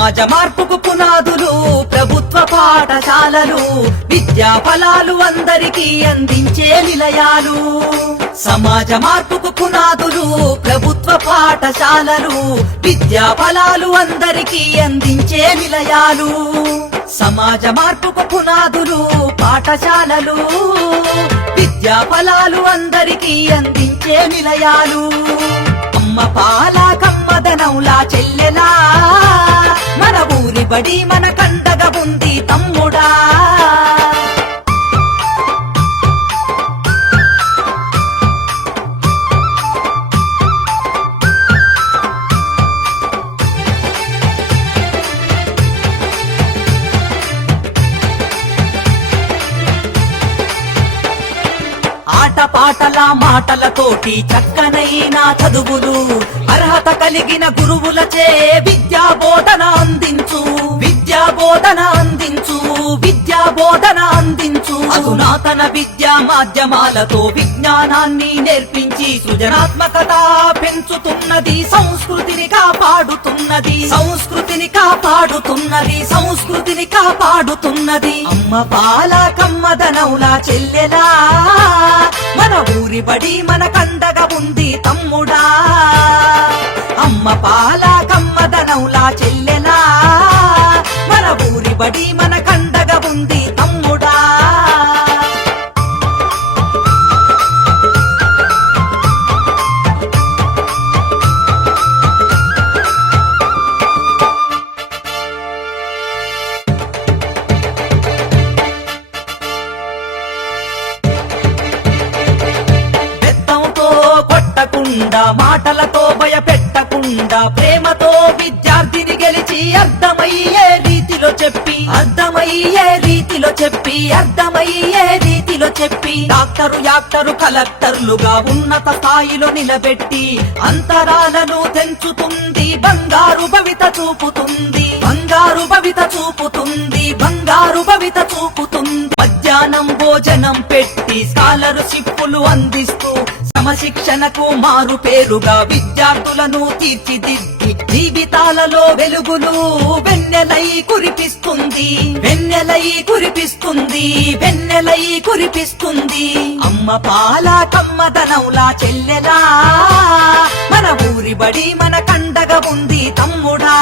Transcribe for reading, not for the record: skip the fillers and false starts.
సమాజ మార్పుకు పునాదులు ప్రభుత్వ పాఠశాలలు, విద్యా ఫలాలు అందరికీ అందించే నిలయాలు. సమాజ మార్పుకు పునాదులు ప్రభుత్వ పాఠశాలలు, విద్యా ఫలాలు అందరికీ అందించే నిలయాలు. సమాజ మార్పుకు పునాదులు పాఠశాలలు, విద్యా ఫలాలు అందరికీ అందించే నిలయాలు. అమ్మ పాల కమ్మదనంలా చెల్లెలా, మన ఊరి బడి మన కండగా ఉంది తమ్ముడా. ఆటపాటల మాటలతోటి చక్కనైన చదువులు, అర్హత కలిగిన గురువులచే విద్యా బోధన అందించు, విద్యా బోధన అందించు, విద్యా బోధన అందించు. అధునాతన విద్యా మాధ్యమాలతో విజ్ఞానాన్ని నేర్పించి సృజనాత్మకత పెంచుతున్నది, సంస్కృతిని కాపాడుతున్నది, సంస్కృతిని కాపాడుతున్నది, సంస్కృతిని కాపాడుతున్నది. అమ్మ పాల కమ్మదనవులా చెల్లెలా, మన ఊరి బడి మన కండగా ఉంది తమ్ముడా. అమ్మ పాల కమ్మదనవులా చెల్లెలా, మన ఊరి బడి మన కండగా ఉంది తమ్ముడా. మాటలతో భయపెట్టకుండా ప్రేమతో విద్యార్థిని గెలిచి అర్థమయ్యే రీతిలో చెప్పి, అర్థమయ్యే రీతిలో చెప్పి, అర్థమయ్యే రీతిలో చెప్పి డాక్టరు యాక్టరు కలెక్టర్లుగా ఉన్నత స్థాయిలో నిలబెట్టి అంతరాలను తెంచుతుంది, బంగారు భవిత చూపుతుంది, బంగారు భవిత చూపుతుంది, బంగారు భవిత చూపుతుంది. మధ్యాహ్నం భోజనం పెట్టి స్కాలర్షిప్పులు అందిస్తూ క్రమశిక్షణకు మారు పేరుగా విద్యార్థులను తీర్చిదిద్ది జీవితాలలో వెలుగులు వెన్నెలై కురిపిస్తుంది, వెన్నెలై కురిపిస్తుంది, వెన్నెలై కురిపిస్తుంది. అమ్మ పాల కమ్మదనవులా చెల్లెలా, మన ఊరి బడి మన కండగా ఉంది తమ్ముడా.